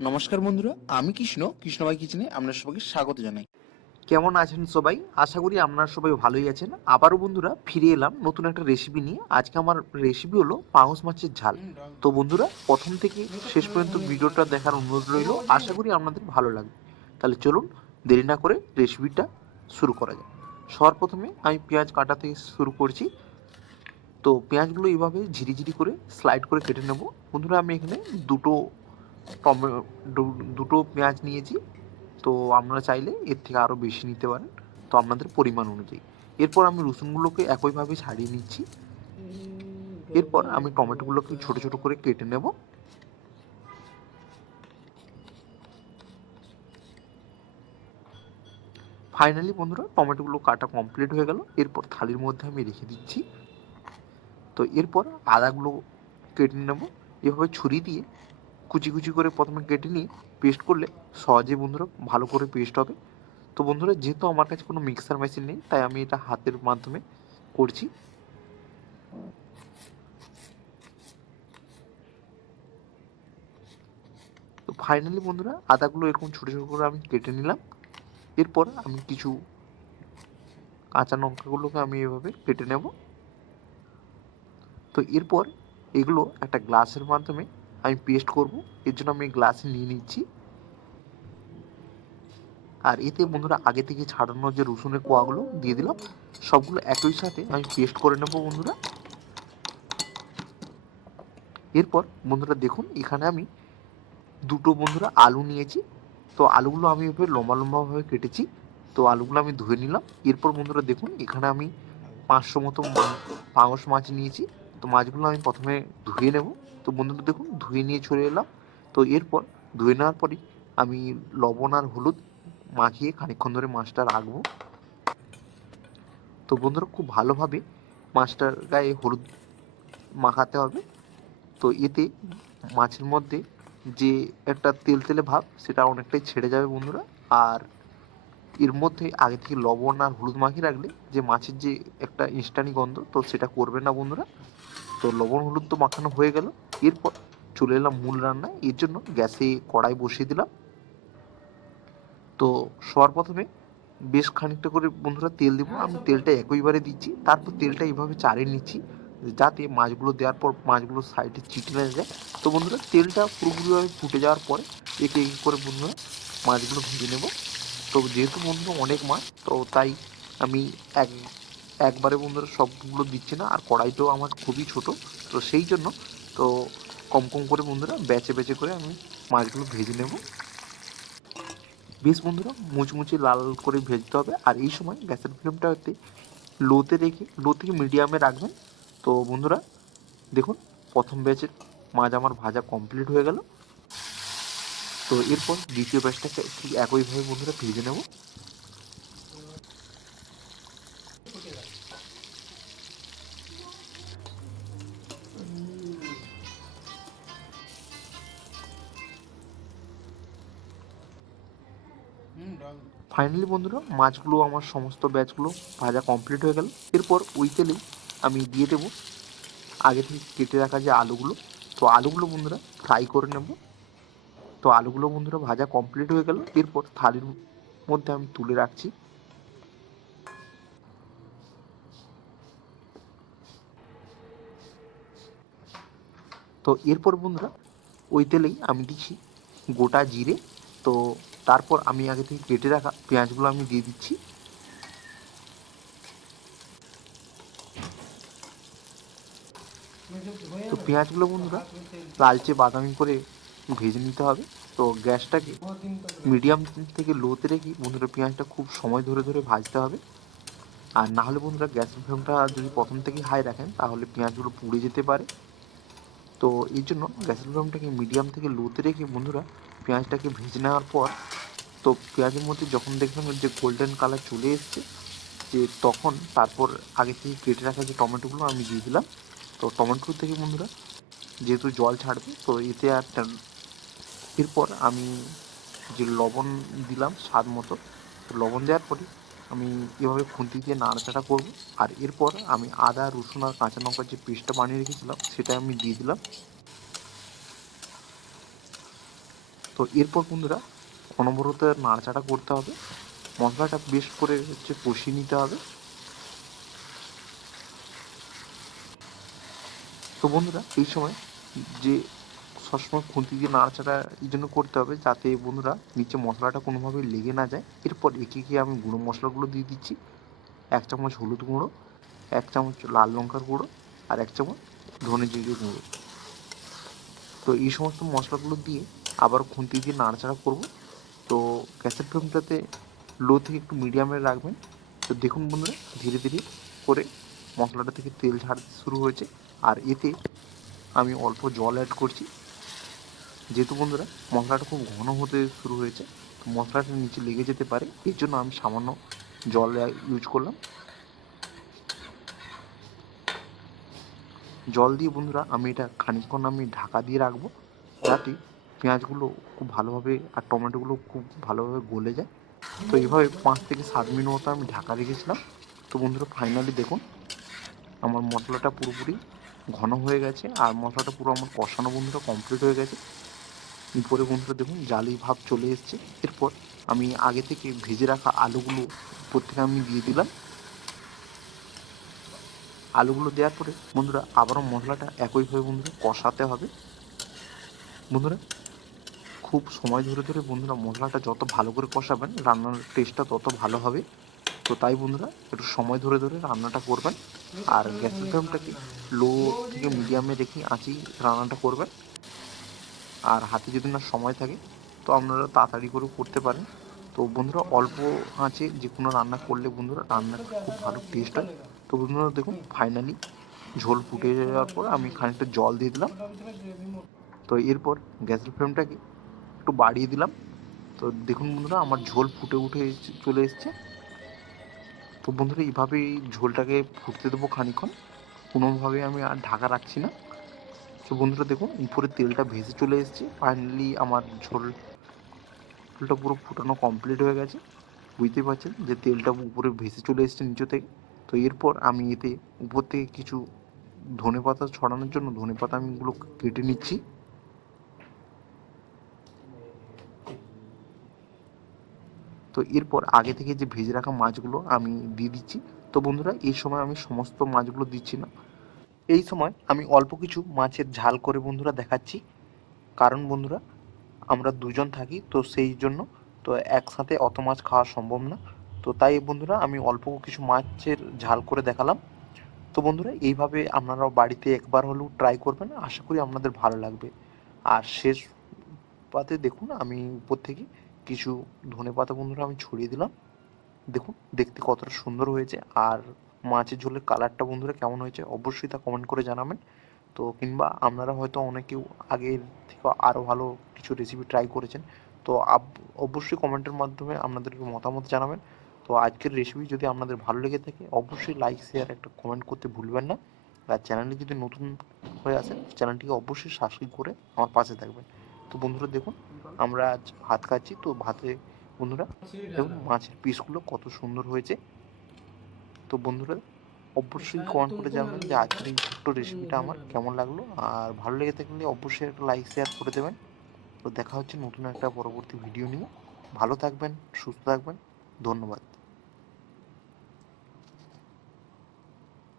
নমস্কার বন্ধুরা, আমি কৃষ্ণভাই কিচেনে আপনার সবাইকে স্বাগত জানাই। কেমন আছেন সবাই? আশা করি আপনারা সবাই ভালোই আছেন। আবারও বন্ধুরা ফিরে এলাম নতুন একটা রেসিপি নিয়ে। আজকে আমার রেসিপি হলো পাঙাশ মাছের ঝাল। তো বন্ধুরা প্রথম থেকে শেষ পর্যন্ত ভিডিওটা দেখার অনুরোধ রইল। আশা করি আপনাদের ভালো লাগবে। তাহলে চলুন দেরি না করে রেসিপিটা শুরু করা যাক। সবার প্রথমে আমি পেঁয়াজ কাটা থেকে শুরু করছি। তো পেঁয়াজগুলো এইভাবে ঝিরিঝিরি করে স্লাইড করে কেটে নেব। বন্ধুরা আমি এখানে দুটো টমে দুটো পেঁয়াজ নিয়েছি। তো আপনারা চাইলে এর থেকে আরও বেশি নিতে পারেন, তো আপনাদের পরিমাণ অনুযায়ী। এরপর আমি রসুনগুলোকে একইভাবে ছাড়িয়ে নিচ্ছি। এরপর আমি টমেটোগুলোকে ছোট ছোট করে কেটে নেব। ফাইনালি বন্ধুরা টমেটোগুলো কাটা কমপ্লিট হয়ে গেল। এরপর থালির মধ্যে আমি রেখে দিচ্ছি। তো এরপর আদাগুলো কেটে নেব। এভাবে ছুরি দিয়ে কুচি কুচি করে প্রথমে কেটে নিয়ে পেস্ট করলে সহজে বন্ধুরা ভালো করে পেস্ট হবে। তো বন্ধুরা যেহেতু আমার কাছে কোনো মিক্সার মেশিন নেই, তাই আমি এটা হাতের মাধ্যমে করছি। তো ফাইনালি বন্ধুরা আদাগুলো এরকম ছোটো ছোটো করে আমি কেটে নিলাম। এরপর আমি কিছু কাঁচা লঙ্কাগুলোকে আমি এভাবে কেটে নেব। তো এরপর এগুলো একটা গ্লাসের মাধ্যমে আমি পেস্ট করব। এর জন্য আমি গ্লাসে নিয়ে নিচ্ছি। আর এতে বন্ধুরা আগে থেকে ছাড়ানো যে রসুনের কোয়াগুলো দিয়ে দিলাম। সবগুলো একই সাথে আমি পেস্ট করে নেব বন্ধুরা। এরপর বন্ধুরা দেখুন এখানে আমি দুটো বন্ধুরা আলু নিয়েছি। তো আলুগুলো আমি এভাবে লম্বা লম্বাভাবে কেটেছি। তো আলুগুলো আমি ধুয়ে নিলাম। এরপর বন্ধুরা দেখুন এখানে আমি 500 মতো পাঙাশ মাছ নিয়েছি। তো মাছগুলো আমি প্রথমে ধুয়ে নেব। তো বন্ধুরা দেখুন ধুয়ে নিয়ে চলে এলাম। তো এরপর ধুয়ে নেওয়ার পরই আমি লবণ আর হলুদ মাখিয়ে খানিকক্ষণ ধরে মাছটা রাখবো। তো বন্ধুরা খুব ভালোভাবে মাছটার গায়ে হলুদ মাখাতে হবে। তো এতে মাছের মধ্যে যে একটা তেলতেলে ভাব সেটা অনেকটাই ছেড়ে যাবে বন্ধুরা। আর এর মধ্যে আগে থেকে লবণ আর হলুদ মাখিয়ে রাখলে যে মাছের যে একটা ইনস্ট্যান্ট গন্ধ, তো সেটা করবে না বন্ধুরা। তো লবণ হলুদ তো মাখানো হয়ে গেল। এরপর চলে এলাম মূল রান্নায়। এর জন্য গ্যাসে কড়াই বসিয়ে দিলাম। তো সবার প্রথমে বেশ খানিকটা করে বন্ধুরা তেল দেবো। আমি তেলটা একইবারে দিচ্ছি। তারপর তেলটা এইভাবে চাড়িয়ে নিচ্ছি যাতে মাছগুলো দেওয়ার পর মাছগুলো সাইডে চিটে না যায়। তো বন্ধুরা তেলটা পুরোপুরিভাবে ফুটে যাওয়ার পরে একে একে করে বন্ধুরা মাছগুলো ভেজে নেব। তো যেহেতু বন্ধুরা অনেক মাছ, তো তাই আমি এক একবারে বন্ধুরা সবগুলো দিচ্ছি না। আর কড়াইটাও আমার খুবই ছোট, তো সেই জন্য তো কম কম করে বন্ধুরা বেছে বেছে করে আমি মাছগুলো ভেজে নেব। বেশ বন্ধুরা মুচমুচে লাল করে ভেজতে হবে। আর এই সময় গ্যাসের ফ্লেমটাতে লো থেকে মিডিয়ামে রাখবেন। তো বন্ধুরা দেখুন প্রথম ব্যাচের মাছ আমার ভাজা কমপ্লিট হয়ে গেল। তো এরপর দ্বিতীয় ব্যাচটাকে ঠিক একইভাবে বন্ধুরা ভেজে নেব। ফাইনালি বন্ধুরা মাছগুলো আমার সমস্ত ব্যাচগুলো ভাজা কমপ্লিট হয়ে গেল। এরপর ওই তেলেই আমি দিয়ে দেবো আগে থেকে কেটে রাখা যে আলুগুলো। তো আলুগুলো বন্ধুরা ফ্রাই করে নেব। তো আলুগুলো বন্ধুরা ভাজা কমপ্লিট হয়ে গেল। এরপর থালির মধ্যে আমি তুলে রাখছি। তো এরপর বন্ধুরা ওই তেলেই আমি দিচ্ছি গোটা জিরে। তো তারপর আমি আগে থেকে কেটে রাখা পেঁয়াজগুলো আমি দিয়ে দিচ্ছি। তো পেঁয়াজগুলো বন্ধুরা লালচে বাদামি করে ভেজে নিতে হবে। তো গ্যাসটাকে মিডিয়াম থেকে লোতে রেখে বন্ধুরা পেঁয়াজটা খুব সময় ধরে ধরে ভাজতে হবে। আর না হলে বন্ধুরা গ্যাসের ফ্লেমটা যদি প্রথম থেকেই হাই রাখেন তাহলে পেঁয়াজগুলো পুড়ে যেতে পারে। তো এই জন্য গ্যাসের ফ্লেমটাকে মিডিয়াম থেকে লোতে রেখে বন্ধুরা পেঁয়াজটাকে ভেজে নেওয়ার পর, তো পেঁয়াজের মধ্যে যখন দেখবেন যে গোল্ডেন কালার চলে এসছে, যে তখন তারপর আগে থেকে কেটে রাখা যে টমেটোগুলো আমি দিয়ে দিলাম। তো টমেটো থেকে বন্ধুরা যেহেতু জল ছাড়বে, তো এতে আর এরপর আমি যে লবণ দিলাম স্বাদ মতো। তো লবণ দেওয়ার পরে আমি এভাবে খুন্তি দিয়ে নাড়াচাড়া করব। আর এরপর আমি আদা রসুন আর কাঁচা লঙ্কার যে পেস্টটা বানিয়ে রেখেছিলাম সেটা আমি দিয়ে দিলাম। তো এরপর বন্ধুরা অনবরত নাড়াচাড়া করতে হবে, মশলাটা বেশ করে কষিয়ে নিতে হবে। তো বন্ধুরা এই সময় যে সবসময় খুন্তি দিয়ে নাড়াচাড়া এই জন্য করতে হবে যাতে বন্ধুরা নিচে মশলাটা কোনোভাবে লেগে না যায়। এরপর একে একে আমি গুঁড়ো মশলাগুলো দিয়ে দিচ্ছি। 1 চামচ হলুদ গুঁড়ো, 1 চামচ লাল লঙ্কার গুঁড়ো, আর 1 চামচ ধনে জিরে গুঁড়ো। তো এই সমস্ত মশলাগুলো দিয়ে আবার খুন্তি দিয়ে নাড়াচাড়া করব। তো গ্যাসের ফ্লেমটাতে লো থেকে একটু মিডিয়ামে রাখবেন। তো দেখুন বন্ধুরা ধীরে ধীরে করে মশলাটা থেকে তেল ছাড়তে শুরু হয়েছে। আর এতে আমি অল্প জল অ্যাড করছি, যেহেতু বন্ধুরা মশলাটা খুব ঘন হতে শুরু হয়েছে, তো মশলাটা নিচে লেগে যেতে পারে, এর জন্য আমি সামান্য জল ইউজ করলাম। জল দিয়ে বন্ধুরা আমি এটা খানিকক্ষণ আমি ঢাকা দিয়ে রাখবো, যাতে পেঁয়াজগুলো খুব ভালোভাবে আর টমেটোগুলো খুব ভালোভাবে গলে যায়। তো এইভাবে 5 থেকে 7 মিনিট মতো আমি ঢাকা রেখেছিলাম। তো বন্ধুরা ফাইনালি দেখুন আমার মশলাটা পুরোপুরি ঘন হয়ে গেছে আর মশলাটা পুরো আমার কষানো বন্ধুরা কমপ্লিট হয়ে গেছে। উপরে বন্ধুরা দেখুন জালি ভাব চলে এসছে। এরপর আমি আগে থেকে ভেজে রাখা আলুগুলো উপর থেকে আমি দিয়ে দিলাম। আলুগুলো দেওয়ার পরে বন্ধুরা আবারও মশলাটা একইভাবে বন্ধুরা কষাতে হবে। বন্ধুরা খুব সময় ধরে ধরে বন্ধুরা মশলাটা যত ভালো করে কষাবেন রান্নার টেস্টটা তত ভালো হবে। তো তাই বন্ধুরা একটু সময় ধরে ধরে রান্নাটা করবেন, আর গ্যাসের ফ্লেমটাকে লো থেকে মিডিয়ামে রেখে আঁচেই রান্নাটা করবেন। আর হাতে যদি না সময় থাকে তো আপনারা তাড়াতাড়ি করে করতে পারেন। তো বন্ধুরা অল্প আঁচে যে কোনো রান্না করলে বন্ধুরা রান্নার খুব ভালো টেস্ট হয়। তো বন্ধুরা দেখুন ফাইনালি ঝোল ফুটে যাওয়ার পর আমি খানিকটা জল দিয়ে দিলাম। তো এরপর গ্যাসের ফ্লেমটাকে একটু বাড়িয়ে দিলাম। তো দেখুন বন্ধুরা আমার ঝোল ফুটে উঠে চলে এসছে। তো বন্ধুরা এইভাবেই ঝোলটাকে ফুটতে দেবো খানিকক্ষণ, কোনোভাবে আমি আর ঢাকা রাখছি না। তো বন্ধুরা দেখুন উপরে তেলটা ভেসে চলে এসছে, ফাইনালি আমার ঝোলটা পুরো ফুটানো কমপ্লিট হয়ে গেছে। বুঝতেই পারছেন যে তেলটা উপরে ভেসে চলে এসছে নিচে থেকে। তো এরপর আমি এতে উপর থেকে কিছু ধনেপাতা ছড়ানোর জন্য ধনেপাতা আমি এগুলো কেটে নিচ্ছি। তো এরপর আগে থেকে যে ভেজে রাখা মাছগুলো আমি দিয়ে দিচ্ছি। তো বন্ধুরা এই সময় আমি সমস্ত মাছগুলো দিচ্ছি না, এই সময় আমি অল্প কিছু মাছের ঝাল করে বন্ধুরা দেখাচ্ছি। কারণ বন্ধুরা আমরা দুজন থাকি, তো সেই জন্য তো একসাথে অত মাছ খাওয়া সম্ভব না। তো তাই বন্ধুরা আমি অল্প কিছু মাছের ঝাল করে দেখালাম। তো বন্ধুরা এইভাবে আপনারাও বাড়িতে একবার হলেও ট্রাই করবেন, আশা করি আপনাদের ভালো লাগবে। আর শেষ পাতে দেখুন আমি উপর থেকে কিছু ধনেপাতা বন্ধুরা আমি ছড়িয়ে দিলাম। দেখুন দেখতে কতটা সুন্দর হয়েছে, আর মাছের ঝোলের কালারটা বন্ধুরা কেমন হয়েছে অবশ্যই তা কমেন্ট করে জানাবেন। তো কিংবা আপনারা হয়তো অনেকেও আগের থেকে আরও ভালো কিছু রেসিপি ট্রাই করেছেন, তো অবশ্যই কমেন্টের মাধ্যমে আপনাদেরকে মতামত জানাবেন। তো আজকের রেসিপি যদি আপনাদের ভালো লেগে থাকে অবশ্যই লাইক শেয়ার একটা কমেন্ট করতে ভুলবেন না। আর চ্যানেলে যদি নতুন হয়ে আসেন চ্যানেলটিকে অবশ্যই সাবস্ক্রাইব করে আমার পাশে থাকবেন। তো বন্ধুরা দেখুন আমরা আজ ভাত খাচ্ছি, তো ভাতে বন্ধুরা দেখুন মাছের পিসগুলো কত সুন্দর হয়েছে। তো বন্ধুরা অবশ্যই কমেন্ট করে জানাবেন যে আজকের এই ছোট্ট রেসিপিটা আমার কেমন লাগলো, আর ভালো লেগে থাকলে অবশ্যই একটা লাইক শেয়ার করে দেবেন। তো দেখা হচ্ছে নতুন একটা পরবর্তী ভিডিও নিয়ে। ভালো থাকবেন, সুস্থ থাকবেন, ধন্যবাদ।